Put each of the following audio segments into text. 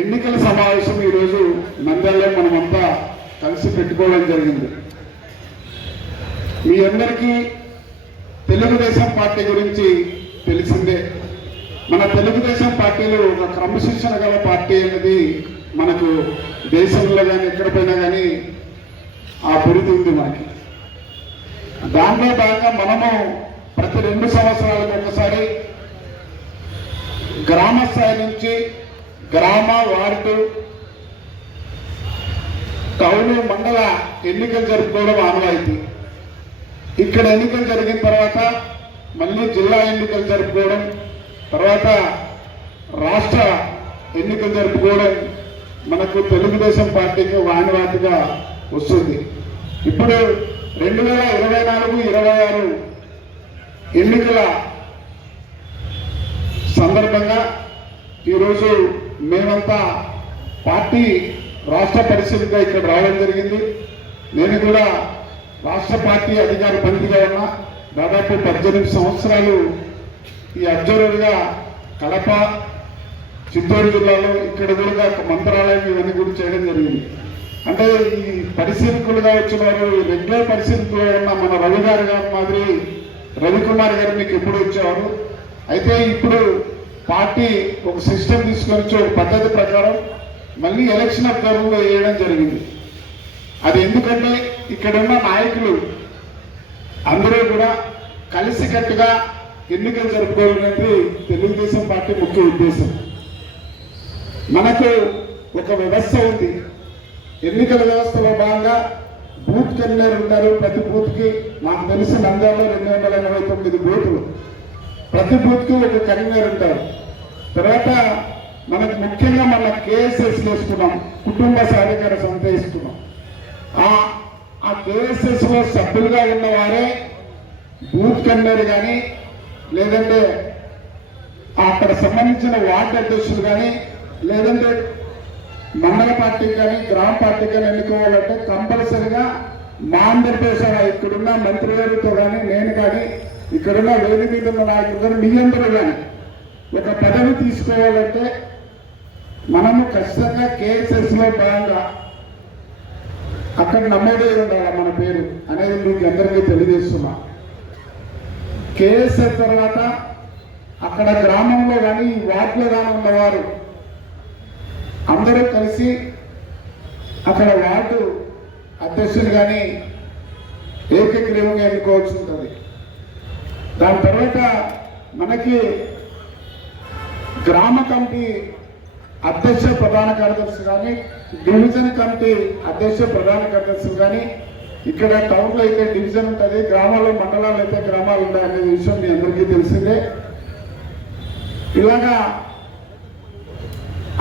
ఎన్నికల సమావేశం ఈరోజు నంద్యాలలో మనమంతా కలిసి పెట్టుకోవడం జరిగింది. మీ అందరికీ తెలుగుదేశం పార్టీ గురించి తెలిసిందే. మన తెలుగుదేశం పార్టీలో ఒక క్రమశిక్షణ గల పార్టీ అనేది మనకు దేశంలో కానీ ఎక్కడపైనా కానీ ఆ బిరుదు ఉంది మనకి దాంట్లో భాగంగా మనము ప్రతి రెండు సంవత్సరాలకు ఒకసారి గ్రామ స్థాయి నుంచి గ్రామ వార్డు టౌన్ మండల ఎన్నికలు జరుపుకోవడం ఆనవాయితీ. ఇక్కడ ఎన్నికలు జరిగిన తర్వాత మళ్ళీ జిల్లా ఎన్నికలు జరుపుకోవడం తర్వాత రాష్ట్ర ఎన్నికలు జరుపుకోవడం మనకు తెలుగుదేశం పార్టీకి వాణివాతిగా వస్తుంది. ఇప్పుడు రెండు వేల ఇరవై నాలుగు ఇరవై ఆరు ఎన్నికల సందర్భంగా ఈరోజు మేమంతా పార్టీ రాష్ట్ర పరిశీలిగా ఇక్కడ రావడం జరిగింది. నేను కూడా రాష్ట్ర పార్టీ అధికార పనిగా ఉన్నా. దాదాపు పద్దెనిమిది సంవత్సరాలు ఈ అబ్జర్వర్గా కడప చిత్తూరు జిల్లాలో ఇక్కడ కూడా మంత్రాలయం ఇవన్నీ కూడా చేయడం జరిగింది. అంటే ఈ పరిశీలకులుగా వచ్చిన వారు రెగ్యులర్ పరిశీలకులుగా ఉన్న మన రవి గారు గారి మాదిరి రవికుమార్ గారు మీకు ఎప్పుడు వచ్చేవారు? అయితే ఇప్పుడు పార్టీ ఒక సిస్టమ్ తీసుకొని వచ్చి ఒక పద్ధతి ప్రకారం మళ్ళీ ఎలక్షన్ అబ్జర్వర్లో వేయడం జరిగింది. అది ఎందుకంటే ఇక్కడ ఉన్న నాయకులు అందరూ కూడా కలిసికట్టుగా ఎన్నికలు జరుపుకోవాలనేది తెలుగుదేశం పార్టీ ముఖ్య ఉద్దేశం. మనకు ఒక వ్యవస్థ ఉంది. ఎన్నికల వ్యవస్థలో భాగంగా బూత్ కన్వీనర్ ఉంటారు. ప్రతి బూత్కి నాకు తెలిసి నంద్యాలలో రెండు వందల ఎనభై తొమ్మిది బూతులు. ప్రతి బూత్కి ఒక కన్వీనర్ ఉంటారు. తర్వాత మనకు ముఖ్యంగా మన కేఎస్ఎస్ వేసుకున్నాం కుటుంబ సహకార సంస్థ వేసుకున్నాం ఆ ఆ కేఎస్ఎస్లో సభ్యులుగా ఉన్న వారే బూత్ కన్వీనర్ కానీ లేదంటే అక్కడ సంబంధించిన వార్డు అధ్యక్షులు కానీ లేదంటే మండల పార్టీ కానీ గ్రామ పార్టీకి కానీ ఎన్నుకోవాలంటే కంపల్సరిగా మా ఆంధ్రప్రదేశ్ ఇక్కడున్న మంత్రిగారితో కానీ నేను కానీ ఇక్కడున్న వేది మీద ఉన్న నాయకులు కానీ మీ అందరూ కానీ. ఒక పదవి తీసుకోవాలంటే మనము ఖచ్చితంగా కేఎస్ఎస్లో భాగంగా అక్కడ నమోదై ఉండాలి మన పేరు అనేది మీకు అందరికీ తెలియజేస్తున్నా. కేఎస్ఎఫ్ తర్వాత అక్కడ గ్రామంలో కానీ వార్డులో కానీ ఉన్నవారు అందరూ కలిసి అక్కడ వార్డు అధ్యక్షులు కానీ ఏకగ్రీవంగా ఎన్నుకోవాల్సి ఉంటుంది. దాని తర్వాత మనకి గ్రామ కమిటీ అధ్యక్ష ప్రధాన కార్యదర్శి కానీ డివిజన్ కమిటీ అధ్యక్ష ప్రధాన కార్యదర్శి కానీ ఇక్కడ టౌన్లో అయితే డివిజన్ ఉంటుంది గ్రామాల్లో మండలాలు అయితే గ్రామాలు ఉన్నాయి అనే విషయం మీ అందరికీ తెలిసిందే. ఇలాగా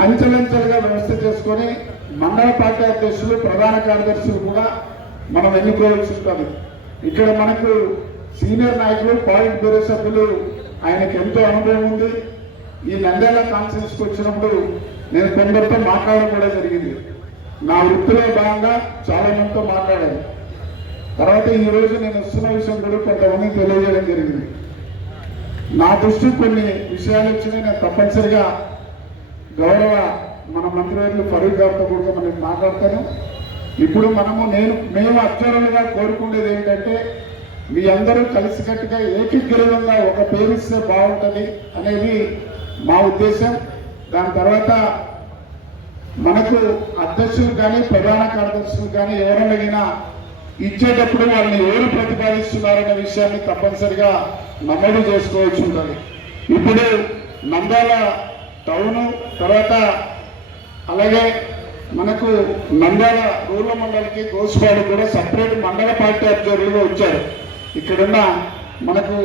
అంచెలంచెలుగా వ్యవస్థ చేసుకొని మండల పార్టీ అధ్యక్షులు ప్రధాన కార్యదర్శులు కూడా మనం ఎన్నుకోవాల్సి ఉంటుంది ఇక్కడ మనకు సీనియర్ నాయకులు పాయింట్ బ్యూరో సభ్యులు ఆయనకి ఎంతో అనుభవం ఉంది. ఈ నంద్యాల కాన్ఫరెన్స్కి వచ్చినప్పుడు నేను కొందరితో మాట్లాడడం కూడా జరిగింది. నా వృత్తిలో భాగంగా చాలా మందితో మాట్లాడాను. తర్వాత ఈరోజు నేను వస్తున్న విషయం కూడా కొంతమంది తెలియజేయడం జరిగింది. నా దృష్టికి కొన్ని విషయాలు వచ్చినాయి. నేను తప్పనిసరిగా గౌరవ మన మంత్రివర్యులు ఫరూక్ గారితో కూడా మనం మాట్లాడతాను. ఇప్పుడు మనము నేను మేము అత్యరులుగా కోరుకునేది ఏంటంటే మీ అందరూ కలిసికట్టుగా ఏకీకృతంగా ఒక పేరు ఇస్తే బాగుంటుంది అనేది మా ఉద్దేశం దాని తర్వాత మనకు అధ్యక్షులు కానీ ప్రధాన కార్యదర్శులు కానీ ఎవరైనా ఇచ్చేటప్పుడు వాళ్ళని ఎవరు ప్రతిపాదిస్తున్నారనే విషయాన్ని తప్పనిసరిగా నమోదు చేసుకోవచ్చు ఉంటుంది. ఇప్పుడు నందాల టౌను తర్వాత అలాగే మనకు నందాల రూరల్ మండలికి గోసుపాడు కూడా సపరేట్ మండల పార్టీ అభ్యర్థులుగా వచ్చారు. ఇక్కడున్న మనకు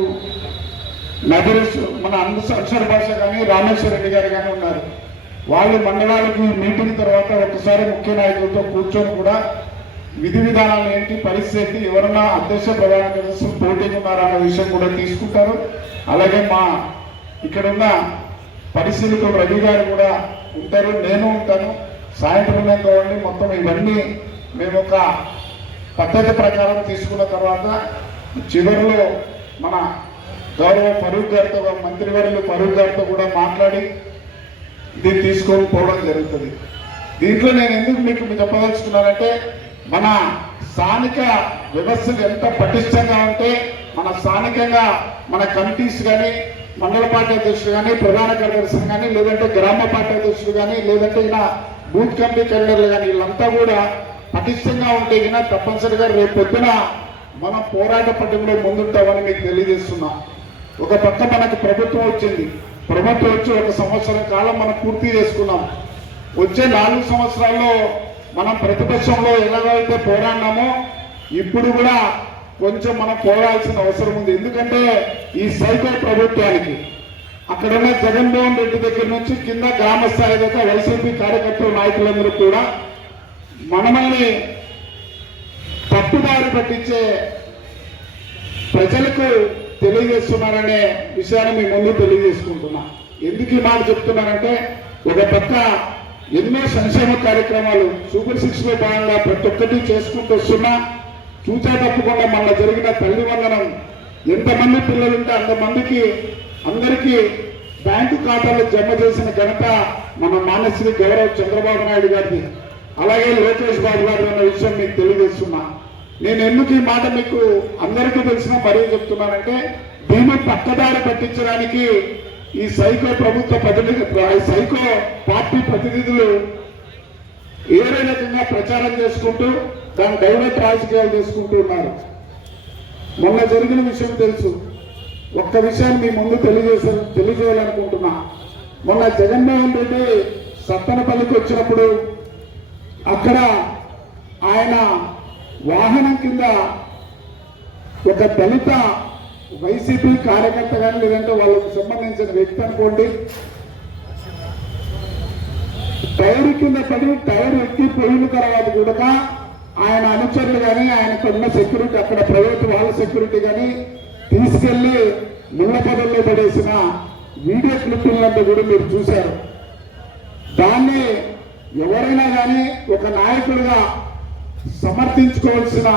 నగరేష్ మన అక్షర భాష కానీ రామేశ్వర రెడ్డి గారు కానీ ఉన్నారు. వాళ్ళు మండలాలకు మీటింగ్ తర్వాత ఒకసారి ముఖ్య నాయకులతో కూర్చొని కూడా విధి విధానాలు ఏంటి పరిస్థితి ఎవరన్నా అధ్యక్ష ప్రధాన కార్యదర్శి పోటీకి ఉన్నారా అన్న విషయం కూడా తీసుకుంటారు. అలాగే మా ఇక్కడున్న ఉన్న రవి గారు కూడా ఉంటారు. నేను ఉంటాను. సాయంత్రం కావండి మొత్తం ఇవన్నీ మేము ఒక పద్ధతి ప్రకారం తీసుకున్న తర్వాత చివరిలో మన గౌరవ ఫరూక్ గారితో మంత్రివర్యులు ఫరూక్ గారితో కూడా మాట్లాడి దీన్ని తీసుకొని పోవడం జరుగుతుంది. దీంట్లో నేను ఎందుకు మీకు చెప్పదలుచుకున్నానంటే మన స్థానిక వ్యవస్థలు ఎంత పటిష్టంగా ఉంటే మన స్థానికంగా మన కమిటీస్ కానీ మండల పార్టీ అధ్యక్షులు కానీ ప్రధాన కార్యదర్శులు కానీ లేదంటే గ్రామ పార్టీ అధ్యక్షులు కానీ లేదంటే ఇలా బూత్ కమిటీ కన్వీనర్లు కానీ వీళ్ళంతా కూడా పటిష్టంగా ఉంటే గిన తప్పనిసరిగా రేపు పొద్దున మనం పోరాట పట్టుకులో ముందుంటామని మీకు తెలియజేస్తున్నాం. ఒక పక్క మనకు ప్రభుత్వం వచ్చింది. ప్రభుత్వం వచ్చి ఒక సంవత్సరం కాలం మనం పూర్తి చేసుకున్నాం. వచ్చే నాలుగు సంవత్సరాల్లో మనం ప్రతిపక్షంలో ఎలాగైతే పోరాడినామో ఇప్పుడు కూడా కొంచెం మనం పోరాల్సిన అవసరం ఉంది. ఎందుకంటే ఈ సైకో ప్రభుత్వానికి అక్కడ ఉన్న జగన్మోహన్ రెడ్డి దగ్గర నుంచి కింద గ్రామ స్థాయి దాకా వైసీపీ కార్యకర్తల నాయకులందరూ కూడా మనమల్ని తప్పుదారి పట్టించే ప్రజలకు తెలియజేస్తున్నారనే విషయాన్ని మీ ముందు తెలియజేసుకుంటున్నా. ఎందుకు ఈ మాట చెప్తున్నానంటే ఒక పక్క ఎన్నో సంక్షేమ కార్యక్రమాలు సూపర్ సిక్స్లో భాగంగా ప్రతి ఒక్కటి చేసుకుంటూ వస్తున్నా చూచా తప్పకుండా మన జరిగిన తల్లి వందనం ఎంతమంది పిల్లలుంటే అంతమందికి అందరికీ బ్యాంకు ఖాతాలో జమ చేసిన ఘనత మన మానసిక గౌరవ్ చంద్రబాబు నాయుడు గారిది. అలాగే లోకేష్ బాబు గారు అన్న విషయం మీకు తెలియజేస్తున్నా. నేను ఎందుకు ఈ మాట మీకు అందరికీ తెలిసిన మరీ చెప్తున్నానంటే దీన్ని పక్కదారి పట్టించడానికి ఈ సైకో ప్రభుత్వ ప్రతినిధి ఈ సైకో పార్టీ ప్రతినిధులు ఏరే రకంగా ప్రచారం చేసుకుంటూ దాని డైవర్ట్ రాజకీయాలు చేసుకుంటూ ఉన్నారు. మొన్న జరిగిన విషయం తెలుసు. ఒక్క విషయాన్ని మీ ముందు తెలియజేసే తెలియజేయాలనుకుంటున్నా. మొన్న జగన్మోహన్ రెడ్డి సత్తనపల్లికి వచ్చినప్పుడు అక్కడ ఆయన వాహనం కింద ఒక దళిత వైసీపీ కార్యకర్త కానీ లేదంటే వాళ్ళకు సంబంధించిన వ్యక్తి అనుకోండి. టైర్ కింద పడి టైర్ ఎక్కి పోయిన తర్వాత కూడా ఆయన అనుచరులు కానీ ఆయనకు ఉన్న సెక్యూరిటీ అక్కడ ప్రైవేట్ వాళ్ళ సెక్యూరిటీ కానీ తీసుకెళ్ళి ముళ్ళ పదల్లో పడేసిన వీడియో క్లిప్పులంతా కూడా మీరు చూశారు. దాన్ని ఎవరైనా కానీ ఒక నాయకుడిగా సమర్థించుకోవాల్సిన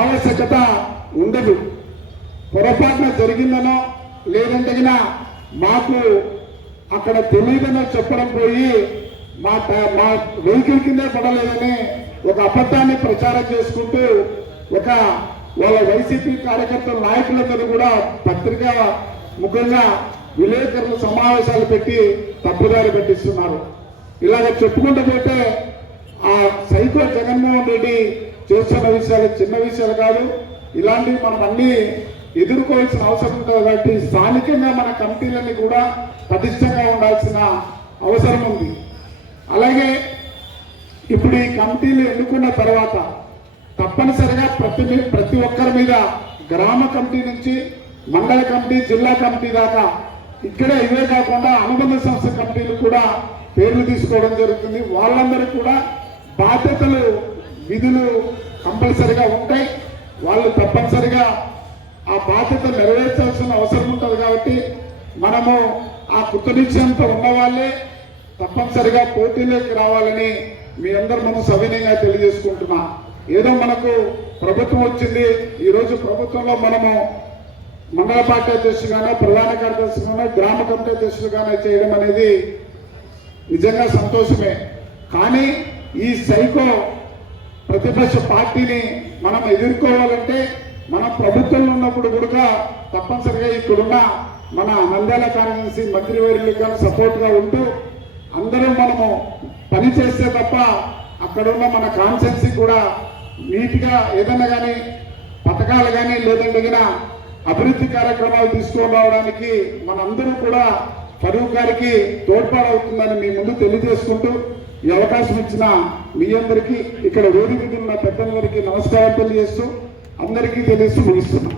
ఆవశ్యకత ఉండదు. పొరపాటున జరిగిందనో లేదంటే మాకు అక్కడ తెలియదనో చెప్పడం పోయి మా మా వెహికల్ కిందే పడలేదని ఒక అబద్ధాన్ని ప్రచారం చేసుకుంటూ ఒక వాళ్ళ వైసీపీ కార్యకర్తల నాయకులందరూ కూడా పత్రికా ముఖంగా విలేకరుల సమావేశాలు పెట్టి తప్పుదారి పట్టిస్తున్నారు. ఇలాగ చెప్పుకుంటూ పోతే ఆ సైకో జగన్మోహన్ రెడ్డి చేస్తున్న విషయాలు చిన్న విషయాలు కాదు. ఇలాంటివి మనం అన్ని ఎదుర్కోవాల్సిన అవసరం ఉంటుంది కాబట్టి స్థానికంగా మన కమిటీలన్నీ కూడా పటిష్టంగా ఉండాల్సిన అవసరం ఉంది. అలాగే ఇప్పుడు ఈ కమిటీలు ఎన్నుకున్న తర్వాత తప్పనిసరిగా ప్రతి ప్రతి ఒక్కరి మీద గ్రామ కమిటీ నుంచి మండల కమిటీ జిల్లా కమిటీ దాకా ఇక్కడే ఇవే కాకుండా అనుబంధ సంస్థ కమిటీలు కూడా పేర్లు తీసుకోవడం జరుగుతుంది. వాళ్ళందరూ కూడా బాధ్యతలు విధులు కంపల్సరిగా ఉంటాయి. వాళ్ళు తప్పనిసరిగా ఆ బాధ్యత నెరవేర్చాల్సిన అవసరం ఉంటుంది కాబట్టి మనము ఆ కృతనిశ్చయంతో ఉన్నవాళ్ళే తప్పనిసరిగా పోటీలోకి రావాలని మీ అందరు మనం సవినయంగా తెలియజేసుకుంటున్నా. ఏదో మనకు ప్రభుత్వం వచ్చింది ఈరోజు ప్రభుత్వంలో మనము మండల పార్టీ అధ్యక్షులుగానో ప్రధాన కార్యదర్శిగానో గ్రామ కమిటీ అధ్యక్షులుగానో చేయడం అనేది నిజంగా సంతోషమే. కానీ ఈ సైకో ప్రతిపక్ష పార్టీని మనం ఎదుర్కోవాలంటే మనం ప్రభుత్వంలో ఉన్నప్పుడు కూడా తప్పనిసరిగా ఇక్కడున్న మన నంద్యాల కార్యదర్శి మంత్రివర్యులకు కానీ సపోర్ట్గా ఉంటూ అందరూ మనము పని చేస్తే తప్ప అక్కడున్న మన కాన్సెన్సీ కూడా నీట్గా ఏదైనా కానీ పథకాలు కానీ లేదంటే అభివృద్ధి కార్యక్రమాలు తీసుకొని రావడానికి మనందరూ కూడా ఫరూక్ గారికి తోడ్పాడవుతుందని మీ ముందు తెలియజేసుకుంటూ ఈ అవకాశం ఇచ్చిన మీ అందరికీ ఇక్కడ వేదిక ఉన్న పెద్దలందరికీ నమస్కారం తెలియజేస్తూ అందరికీ తెలియజేస్తూ ముగిస్తున్నాం.